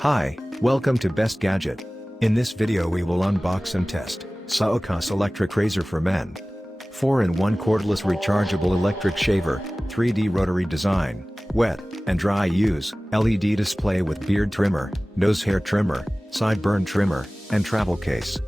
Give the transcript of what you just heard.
Hi, welcome to Best Gadget. In this video we will unbox and test SOOCAS electric razor for men. 4-in-1 cordless rechargeable electric shaver, 3D rotary design, wet and dry use, LED display with beard trimmer, nose hair trimmer, sideburn trimmer, and travel case.